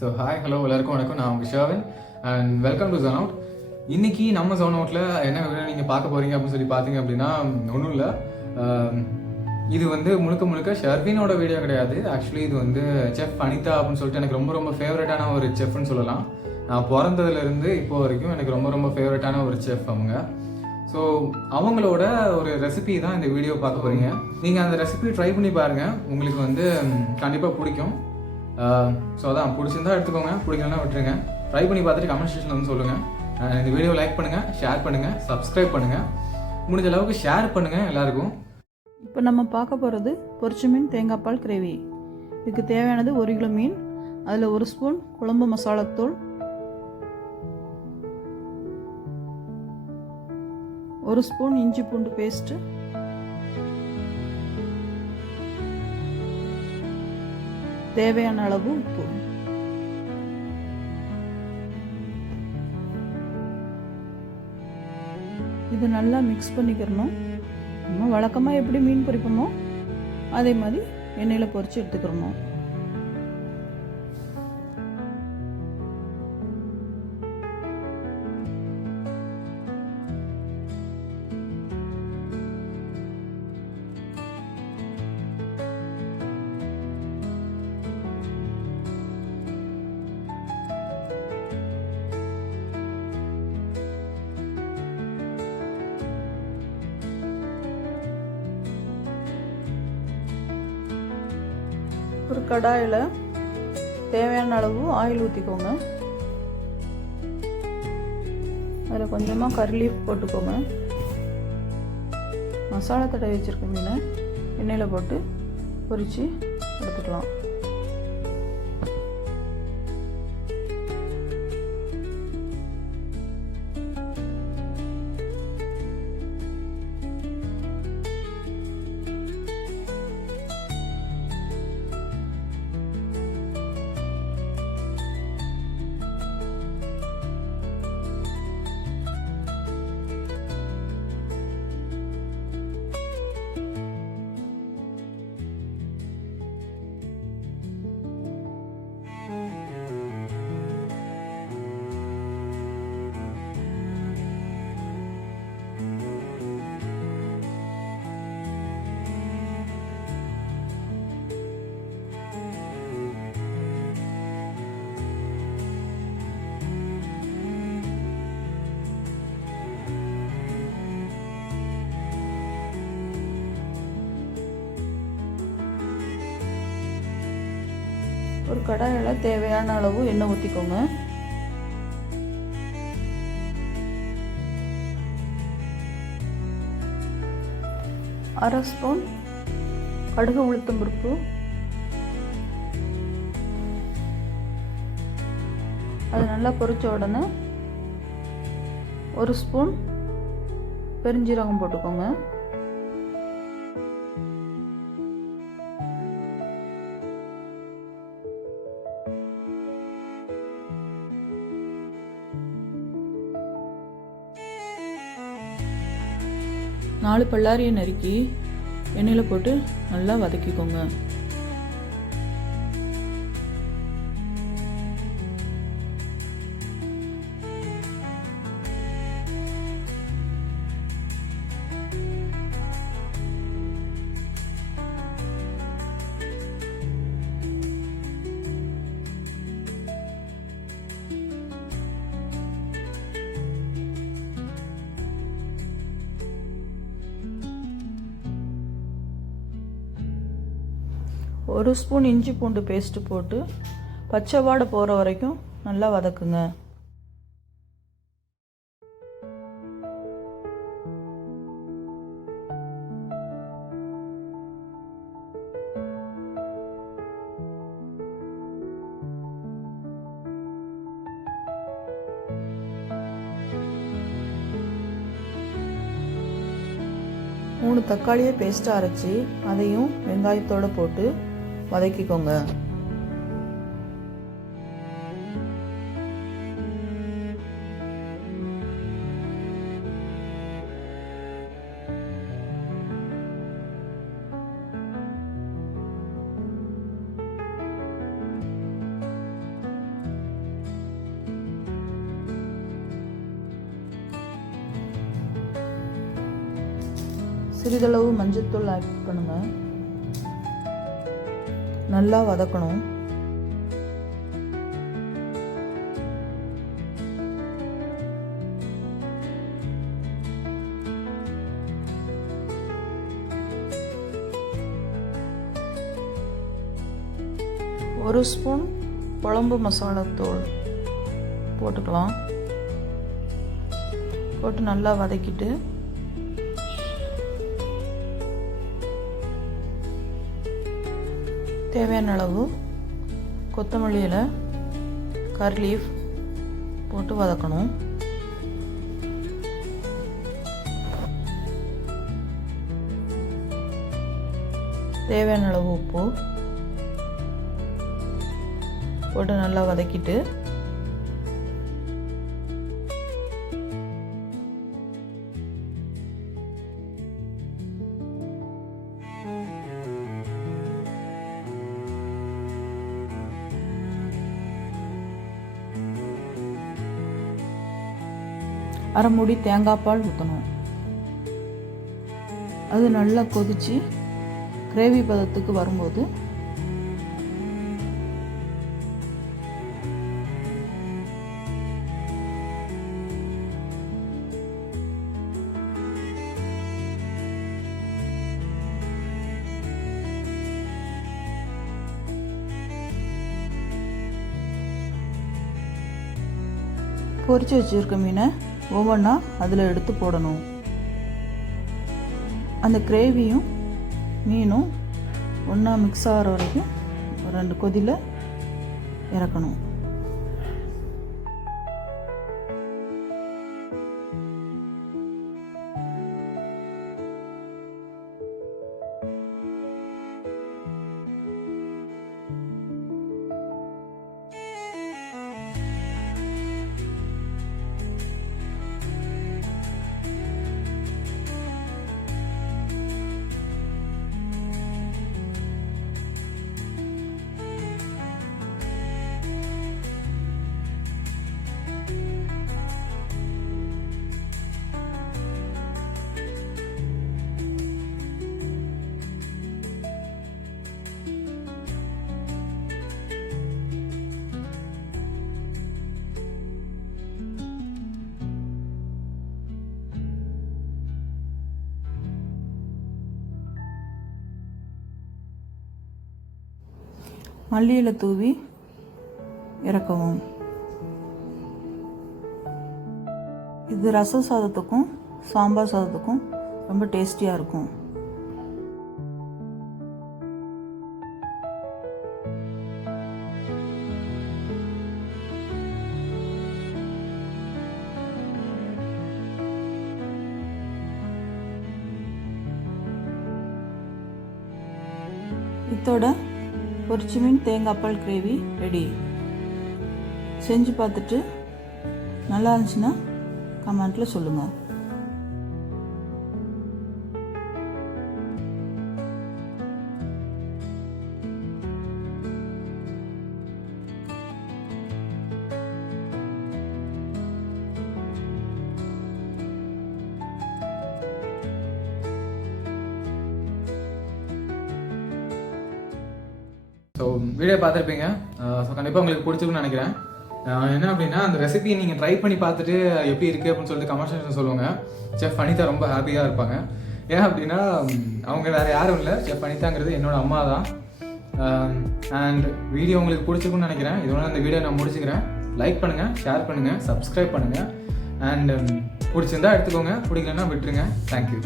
So hi hello எல்லாருக்கும் வணக்கம். நான் உங்கள் Sharvan and welcome to zone out. இன்னைக்கு நம்ம ஜோன் அவுட்டில் என்ன வீடியோ நீங்கள் பார்க்க போகிறீங்க அப்படின்னு சொல்லி பார்த்தீங்க அப்படின்னா ஒன்றும் இல்லை. இது வந்து முழுக்க ஷர்வினோட வீடியோ கிடையாது. ஆக்சுவலி இது வந்து செஃப் அனிதா அப்படின்னு சொல்லிட்டு எனக்கு ரொம்ப ஃபேவரட்டான ஒரு செஃப்னு சொல்லலாம். நான் பிறந்ததுலேருந்து இப்போ வரைக்கும் எனக்கு ரொம்ப ஃபேவரட்டான ஒரு செஃப் அவங்க. ஸோ அவங்களோட ஒரு ரெசிபி தான் இந்த வீடியோ பார்க்க போகிறீங்க. நீங்கள் அந்த ரெசிபி ட்ரை பண்ணி பாருங்கள், உங்களுக்கு வந்து கண்டிப்பாக பிடிக்கும். ஸோ அதான் பிடிச்சிருந்தா எடுத்துக்கோங்க, பிடிக்கலன்னா விட்டுருங்க. ட்ரை பண்ணி பார்த்துட்டு கமெண்ட் செக்ஷனில் வந்து சொல்லுங்கள். இந்த வீடியோ லைக் பண்ணுங்கள், ஷேர் பண்ணுங்கள், சப்ஸ்கிரைப் பண்ணுங்கள், முடிஞ்ச அளவுக்கு ஷேர் பண்ணுங்கள் எல்லாருக்கும். இப்போ நம்ம பார்க்க போகிறது பொரிச்ச மீன் தேங்காய் பால் கிரேவி. இதுக்கு தேவையானது 1 கிலோ மீன், அதில் 1 ஸ்பூன் குழம்பு மசாலாத்தூள், 1 ஸ்பூன் இஞ்சி பூண்டு பேஸ்ட்டு, தேவையான அளவு உப்பு. இது நல்லா மிக்ஸ் பண்ணிக்கிறணும். நம்ம வழக்கமாக எப்படி மீன் பொரிப்போமோ அதே மாதிரி எண்ணெயில் பொரித்து எடுத்துக்கிறணும். ஒரு கடாயில் தேவையான அளவு ஆயில் ஊற்றிக்கோங்க. அதில் கொஞ்சமாக கறி லீஃப் போட்டுக்கோங்க. மசாலா தடவி வச்சுருக்க மீனை எண்ணெயில் போட்டு பொரித்து எடுத்துக்கலாம். ஒரு கடாயில் தேவையான அளவு எண்ணெய் ஊற்றிக்கோங்க. அரை ஸ்பூன் கடுகு உளுத்தம் பருப்பு, அது நல்லா பொரிச்ச உடனே 1 ஸ்பூன் பெருஞ்சீரகம் போட்டுக்கோங்க. நாலு பல்லாரியை நறுக்கி எண்ணெயில் போட்டு நல்லா வதக்கிக்கோங்க. ஒரு ஸ்பூன் இஞ்சி பூண்டு பேஸ்ட்டு போட்டு பச்சை வாடை போகிற வரைக்கும் நல்லா வதக்குங்க. மூணு தக்காளியை பேஸ்ட்டாக அரைச்சி அதையும் வெங்காயத்தோடு போட்டு வதக்கிக்கோங்க. சிறிதளவு மஞ்சள்தூள் ஆட் பண்ணுங்க. நல்லா வதக்கணும். ஒரு ஸ்பூன் குழம்பு மசாலாத்தூள் போட்டுக்கலாம். போட்டு நல்லா வதக்கிட்டு தேவையான அளவு கொத்தமல்லி இலை, கரி லீஃப் போட்டு வதக்கணும். தேவையான அளவு உப்பு போட்டு நல்லா வதக்கிட்டு அரை மூடி தேங்காய் பால் ஊற்றணும். அது நல்லா கொதித்து கிரேவி பதத்துக்கு வரும்போது பொரிச்சு வச்சுருக்க மீனை ஒவ்வொன்றா அதில் எடுத்து போடணும். அந்த கிரேவியும் மீனும் ஒன்றா மிக்ஸ் ஆகிற வரைக்கும் 2 கொதியில் இறக்கணும். மல்லியில தூவி இறக்கவும். இது ரசம் சாதத்துக்கும் சாம்பார் சாதத்துக்கும் ரொம்ப டேஸ்டியாக இருக்கும். இத்தோட பொரிச்சு மீன் தேங்காய் பால் கிரேவி ரெடி. செஞ்சு பார்த்துட்டு நல்லா இருந்துச்சுன்னா கமெண்ட்டில் சொல்லுங்கள். ஸோ வீடியோ பார்த்துருப்பீங்க. ஸோ கண்டிப்பாக உங்களுக்கு பிடிச்சிருக்குன்னு நினைக்கிறேன். என்ன அப்படின்னா அந்த ரெசிபி நீங்கள் ட்ரை பண்ணி பார்த்துட்டு எப்படி இருக்குது அப்படின்னு சொல்லிட்டு கமெண்ட் செக்ஷன் சொல்லுவாங்க. செஃப் அனிதா ரொம்ப ஹாப்பியாக இருப்பாங்க. ஏன் அப்படின்னா அவங்க வேறு யாரும் இல்லை, செஃப் அனிதாங்கிறது என்னோட அம்மா தான். அண்ட் வீடியோ உங்களுக்கு பிடிச்சிருக்குன்னு நினைக்கிறேன். இதோட அந்த வீடியோ நான் முடிச்சுக்கிறேன். லைக் பண்ணுங்கள், ஷேர் பண்ணுங்கள், சப்ஸ்கிரைப் பண்ணுங்கள். அண்ட் பிடிச்சிருந்தா எடுத்துக்கோங்க, பிடிக்கலன்னா விட்டுருங்க. தேங்க்யூ.